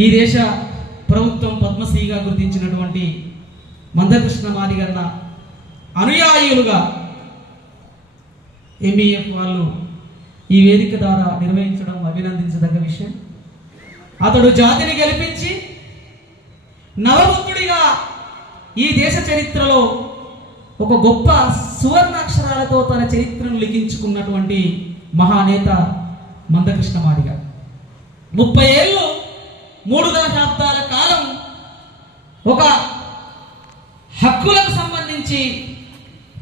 ఈ దేశ ప్రభుత్వం పద్మశ్రీగా గుర్తించినటువంటి మందకృష్ణ మాదిగన్న అనుయాయులుగా ఎంబీఎఫ్ వాళ్ళు ఈ వేదిక ద్వారా నిర్వహించడం అభినందించదగ్గ విషయం. అతడు జాతిని గెలిపించి నవబుద్ధుడిగా ఈ దేశ చరిత్రలో ఒక గొప్ప సువర్ణాక్షరాలతో తన చరిత్రను లిఖించుకున్నటువంటి మహానేత మందకృష్ణ మాదిగ. 30 ఏళ్ళు 3 దశాబ్దాల కాలం ఒక హక్కులకు సంబంధించి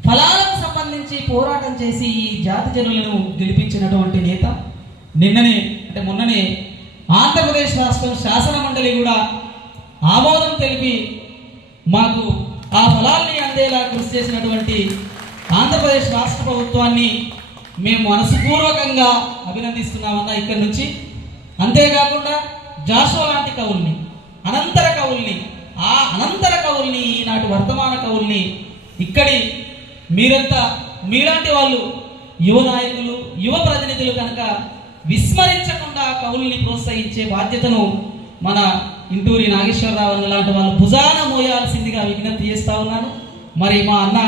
ఫలాలకు సంబంధించి పోరాటం చేసి ఈ జాతి జనులను గెలిపించినటువంటి నేత మొన్ననే ఆంధ్రప్రదేశ్ రాష్ట్రం శాసన మండలి కూడా ఆమోదం తెలిపి మాకు ఆ ఫలాల్ని అందేలా కృషి చేసినటువంటి ఆంధ్రప్రదేశ్ రాష్ట్ర ప్రభుత్వాన్ని మేము మనస్పూర్వకంగా అభినందిస్తున్నామన్నా ఇక్కడి నుంచి. అంతేకాకుండా జాషువా లాంటి కవుల్ని, అనంతర కవుల్ని ఈనాటి వర్తమాన కవుల్ని ఇక్కడి మీరంతా మీలాంటి వాళ్ళు యువ నాయకులు, యువ ప్రతినిధులు కనుక విస్మరించకుండా కవుల్ని ప్రోత్సహించే బాధ్యతను మన ఇంటూరి నాగేశ్వరరావు లాంటి వాళ్ళు భుజాన మోయాల్సిందిగా విజ్ఞప్తి చేస్తా ఉన్నాను. మరి మా అన్న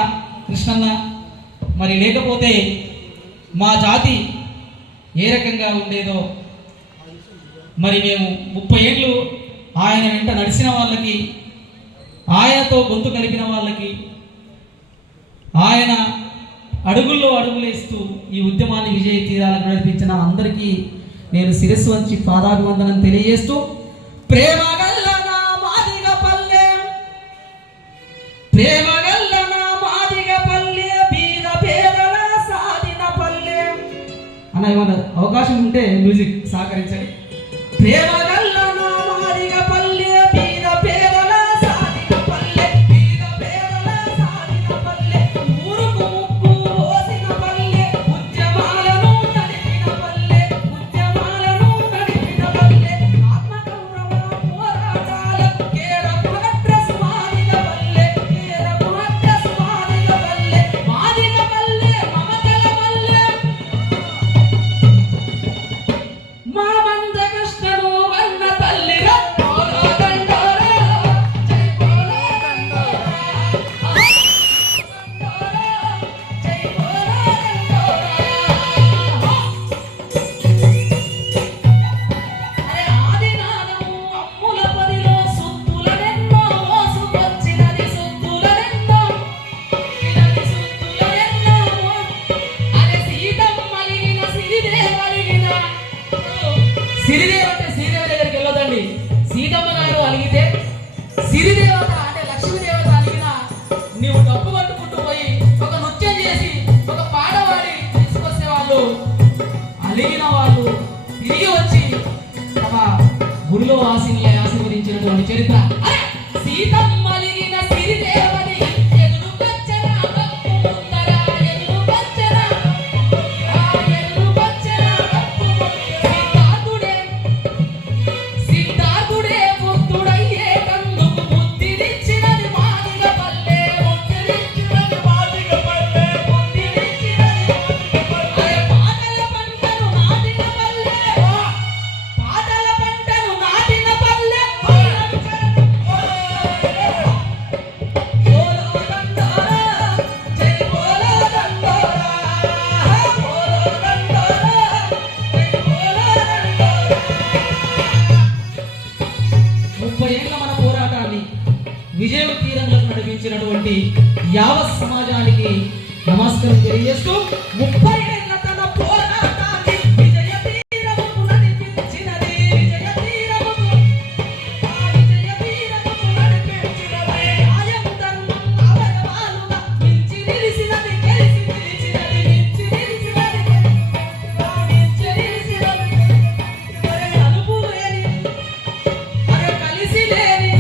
కృష్ణన్న మరి లేకపోతే మా జాతి ఏ రకంగా ఉండేదో మరి మేము 30 ఏళ్ళు ఆయన వెంట నడిచిన వాళ్ళకి, ఆయనతో గొంతు కలిపిన వాళ్ళకి, ఆయన అడుగుల్లో అడుగులేస్తూ ఈ ఉద్యమాన్ని విజయ తీరాలకు నడిపించిన అందరికీ నేను శిరస్సు వంచి పాదాభివందనం తెలియజేస్తూ, ప్రేమగల్ల నా మాదిగ పల్లె, ప్రేమగల్ల నా మాదిగ పల్లె, బీద పేదల సాధిన పల్లె అన్న ఏమన్నా అవకాశం ఉంటే మ్యూజిక్ సహకరించండి. ప్రేమగల్ల నా మాదిగ పల్లె, బీద పేదల సాధిన పల్లె, బీద పేదల సాధిన పల్లె, ఊరుకు ముక్కు పోసిన పల్లె, ఉద్యమాలను నడిపిన పల్లె, ఉద్యమాలను నడిపిన పల్లె, ఆత్మగౌరవ పోరాటాల కేరపు అడ్రస్ మాదిగ పల్లె, కేరపు అడ్రస్ మాదిగ పల్లె, మాదిగ పల్లె, మమతల పల్లె, మా మందకృష్ణుడు వన్న తల్లిరా పోరాడండోరా, జై పోరాడండోరా, జై పోరాడండోరా. అరే ఆదినాదము అమ్ముల పదిలో సుత్తులనెన్నో మోసుకొచ్చినది, సుత్తులనెన్నో ఇలాంటి సుత్తులనెన్నో. అరే సీతమ్మలిగిన సిరిదేవలిగిన, సిరిదేవ అంటే శ్రీదేవి దగ్గరికి వెళ్ళొద్దండి. సీతమ్మ గారు అలిగితే సిరిదేవత అంటే లక్ష్మీదేవత అలిగిన నీవు డబ్బు పట్టుకుంటూ పోయి ఒక నృత్యం చేసి ఒక పాట పాడి తీసుకొచ్చే వాళ్ళు, అలిగిన వాళ్ళు తిరిగి వచ్చి తమ గుడిలో ఆశీర్వదించినటువంటి చరిత్ర. అరే సీతమ్మ అలిగిన సిరిదేవని ఎదురుకొచ్చెన గప్పు ముందర, ఎదురుకొచ్చెన ఎదురుకొచ్చెన గప్పు ముందర. సిద్ధార్థుడే బుద్ధుడయ్యేటందుకు బుద్ధినిచ్చినది మాదిగ పల్లె, బుద్ధినిచ్చినది మాదిగ పల్లె, బుద్ధినిచ్చినది మాదిగ పల్లె. అరే పాటల పంటను నాటిన పల్లె, పాటల పంటను నాటిన పల్లె, పోరాడండోరా, జై పోరాడండోరా, పోరాడండోరా, జై పోరాడండోరా. 30 ఏళ్ల మన పోరాటాన్ని విజయ తీరంలోకి నడిపించినటువంటి యావత్ సమాజానికి నమస్కారం తెలియజేస్తూ, 30 ఏళ్ల తన పోరాటాన్ని విజయ తీరముకు నడిపించినది, విజయ తీరముకు, ఆ విజయ తీరముకు నడిపించినది, న్యాయం ధర్మం అవయవాలుగా మించి నిలిసినది, గెలిచి నిలిచినది, మించి నిలిచినది, మించి నిలిచినది. అరే అలుపు లేని, అరే కలిసి లేని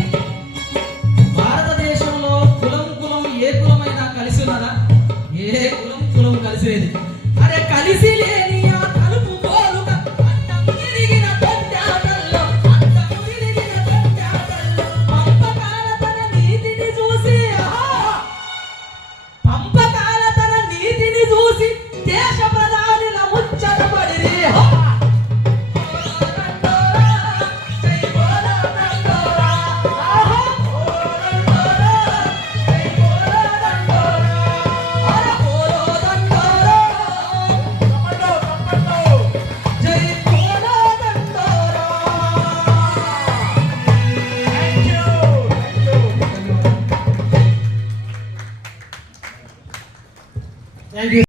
భారతదేశంలో కులం ఏ కులమైనా కలిసి ఉన్నదా? ఏ కులం కలిసి లేదు. అరే జై కోనా దండోరా. Thank you.